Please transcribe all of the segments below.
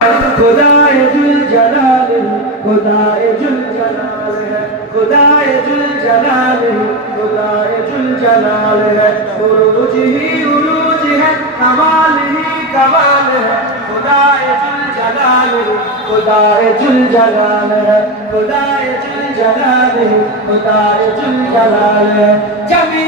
خدا ہے خدا خدا جنا خدا گروجی گروجی ہے کمال ہی کوال خدا جنال خدا ہے خدا جنالی خدا جلال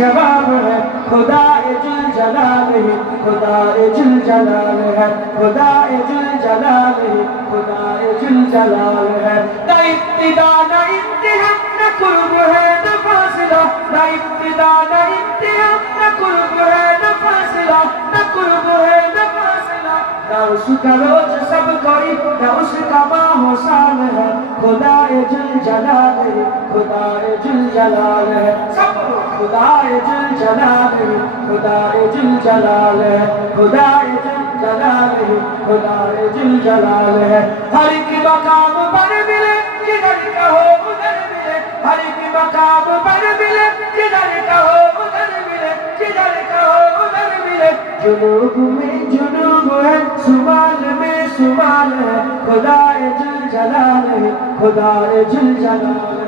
جواب ہے خدا جل جلال ہے خدا جل جلال ہے خدا جل جلال ہے خدا جل جلال ہے نہ ابتدا نہ انتہا نہ قرب ہے نہ فاصلہ نہ ابتدا نہ انتہا نہ قرب ہے نہ فاصلہ نہ قرب ہے نہ فاصلہ نہ اس کا روز سب کوئی نہ اس کا ماں ہو سال ہے خدا جل جلال ہے خدا جل جلال ہے سب خدا جل چلا خدا لگا لئے جنوب میں جنوب ہے شمال میں شمال ہے خدا جل چلا خدا جل چلا